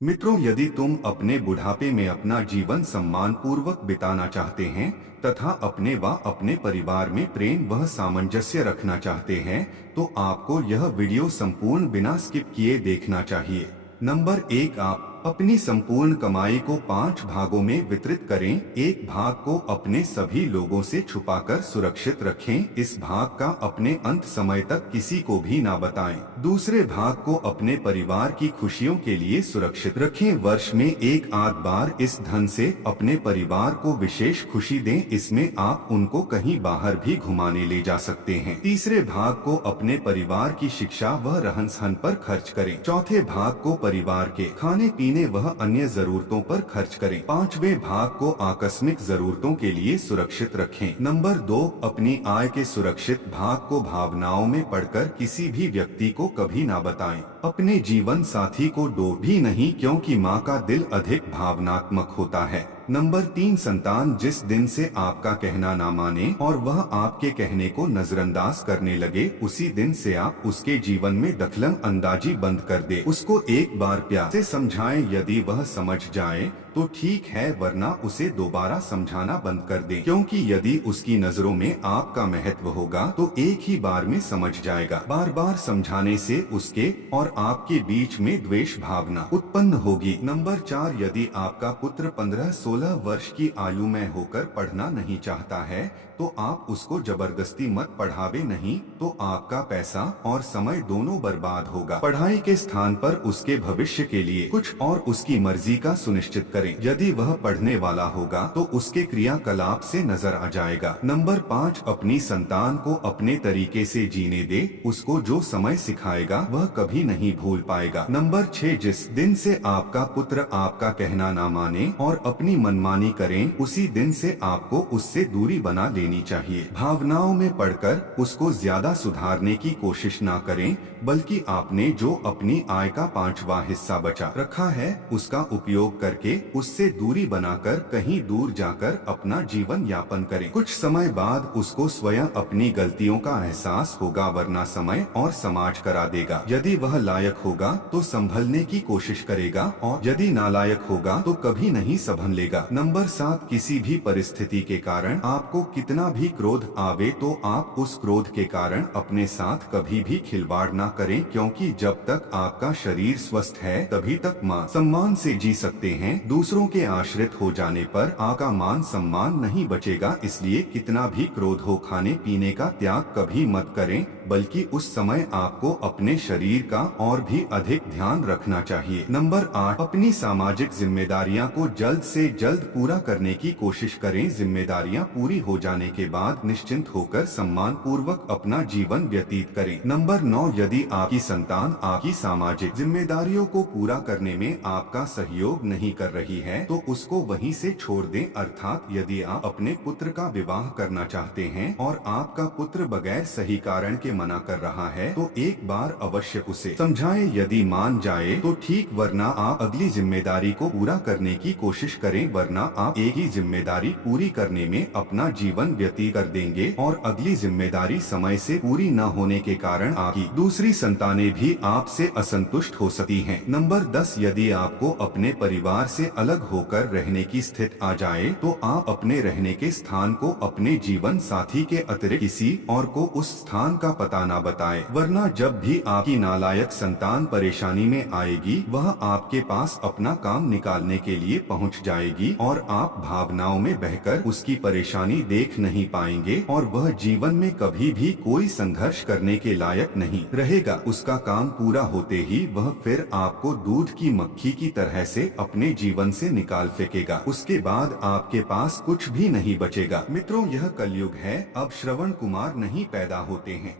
मित्रों, यदि तुम अपने बुढ़ापे में अपना जीवन सम्मान पूर्वक बिताना चाहते हैं तथा अपने व अपने परिवार में प्रेम व सामंजस्य रखना चाहते हैं, तो आपको यह वीडियो संपूर्ण बिना स्किप किए देखना चाहिए। नंबर 1, आप अपनी संपूर्ण कमाई को 5 भागों में वितरित करें। एक भाग को अपने सभी लोगों से छुपाकर सुरक्षित रखें। इस भाग का अपने अंत समय तक किसी को भी ना बताएं। दूसरे भाग को अपने परिवार की खुशियों के लिए सुरक्षित रखें। वर्ष में एक आध बार इस धन से अपने परिवार को विशेष खुशी दें। इसमें आप उनको कहीं बाहर भी घुमाने ले जा सकते हैं। तीसरे भाग को अपने परिवार की शिक्षा व रहन सहन पर खर्च करें। चौथे भाग को परिवार के खाने पीने वह अन्य जरूरतों पर खर्च करें। पांचवें भाग को आकस्मिक जरूरतों के लिए सुरक्षित रखें। नंबर 2, अपनी आय के सुरक्षित भाग को भावनाओं में पढ़कर किसी भी व्यक्ति को कभी ना बताएं। अपने जीवन साथी को डो भी नहीं, क्योंकि माँ का दिल अधिक भावनात्मक होता है। नंबर 3, संतान जिस दिन से आपका कहना ना माने और वह आपके कहने को नजरअंदाज करने लगे, उसी दिन से आप उसके जीवन में दखल अंदाजी बंद कर दे। उसको एक बार प्यार से समझाएं। यदि वह समझ जाए तो ठीक है, वरना उसे दोबारा समझाना बंद कर दे, क्योंकि यदि उसकी नजरों में आपका महत्व होगा तो एक ही बार में समझ जाएगा। बार बार समझाने से उसके और आपके बीच में द्वेष भावना उत्पन्न होगी। नंबर 4, यदि आपका पुत्र 15-16 वर्ष की आयु में होकर पढ़ना नहीं चाहता है तो आप उसको जबरदस्ती मत पढ़ावे, नहीं तो आपका पैसा और समय दोनों बर्बाद होगा। पढ़ाई के स्थान पर उसके भविष्य के लिए कुछ और उसकी मर्जी का सुनिश्चित करें। यदि वह पढ़ने वाला होगा तो उसके क्रियाकलाप से नजर आ जाएगा। नंबर 5, अपनी संतान को अपने तरीके से जीने दे। उसको जो समय सिखाएगा वह कभी नहीं भूल पाएगा। नंबर 6, जिस दिन से आपका पुत्र आपका कहना ना माने और अपनी मनमानी करें, उसी दिन से आपको उससे दूरी बना लेनी चाहिए। भावनाओं में पढ़कर उसको ज्यादा सुधारने की कोशिश ना करें, बल्कि आपने जो अपनी आय का 5वां हिस्सा बचा रखा है उसका उपयोग करके उससे दूरी बनाकर कहीं दूर जाकर अपना जीवन यापन करें। कुछ समय बाद उसको स्वयं अपनी गलतियों का एहसास होगा, वरना समय और समाज करा देगा। यदि वह लायक होगा तो संभलने की कोशिश करेगा और यदि नालायक होगा तो कभी नहीं संभल लेगा। नंबर 7, किसी भी परिस्थिति के कारण आपको कितना भी क्रोध आवे तो आप उस क्रोध के कारण अपने साथ कभी भी खिलवाड़ ना करें, क्योंकि जब तक आपका शरीर स्वस्थ है तभी तक मान सम्मान से जी सकते हैं। दूसरों के आश्रित हो जाने पर आपका मान सम्मान नहीं बचेगा। इसलिए कितना भी क्रोध हो, खाने पीने का त्याग कभी मत करें, बल्कि उस समय आपको अपने शरीर का और भी अधिक ध्यान रखना चाहिए। नंबर 8, अपनी सामाजिक जिम्मेदारियां को जल्द से जल्द पूरा करने की कोशिश करें। जिम्मेदारियां पूरी हो जाने के बाद निश्चिंत होकर सम्मान पूर्वक अपना जीवन व्यतीत करें। नंबर 9, यदि आपकी संतान आपकी सामाजिक जिम्मेदारियों को पूरा करने में आपका सहयोग नहीं कर रही है तो उसको वहीं से छोड़ दें। अर्थात यदि आप अपने पुत्र का विवाह करना चाहते हैं और आपका पुत्र बगैर सही कारण के मना कर रहा है तो एक बार अवश्य उसे समझाएं। यदि मान जाए तो ठीक, वरना आप अगली जिम्मेदारी को पूरा करने की कोशिश करें, वरना आप एक ही जिम्मेदारी पूरी करने में अपना जीवन व्यतीत कर देंगे और अगली जिम्मेदारी समय से पूरी न होने के कारण आपकी दूसरी संतानें भी आपसे असंतुष्ट हो सकती हैं। नंबर 10, यदि आपको अपने परिवार से अलग होकर रहने की स्थिति आ जाए तो आप अपने रहने के स्थान को अपने जीवन साथी के अतिरिक्त किसी और को उस स्थान का पता न बताएं, वरना जब भी आपकी नालायक संतान परेशानी में आएगी वह आपके पास अपना काम निकालने के लिए पहुंच जाएगी और आप भावनाओं में बहकर उसकी परेशानी देख नहीं पाएंगे और वह जीवन में कभी भी कोई संघर्ष करने के लायक नहीं रहेगा। उसका काम पूरा होते ही वह फिर आपको दूध की मक्खी की तरह से अपने जीवन से निकाल फेंकेगा। उसके बाद आपके पास कुछ भी नहीं बचेगा। मित्रों, यह कलयुग है, अब श्रवण कुमार नहीं पैदा होते हैं।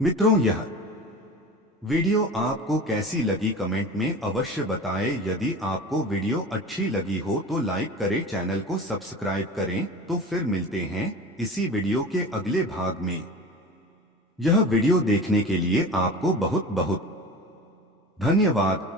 मित्रों, यह वीडियो आपको कैसी लगी कमेंट में अवश्य बताएं। यदि आपको वीडियो अच्छी लगी हो तो लाइक करें, चैनल को सब्सक्राइब करें। तो फिर मिलते हैं इसी वीडियो के अगले भाग में। यह वीडियो देखने के लिए आपको बहुत बहुत धन्यवाद।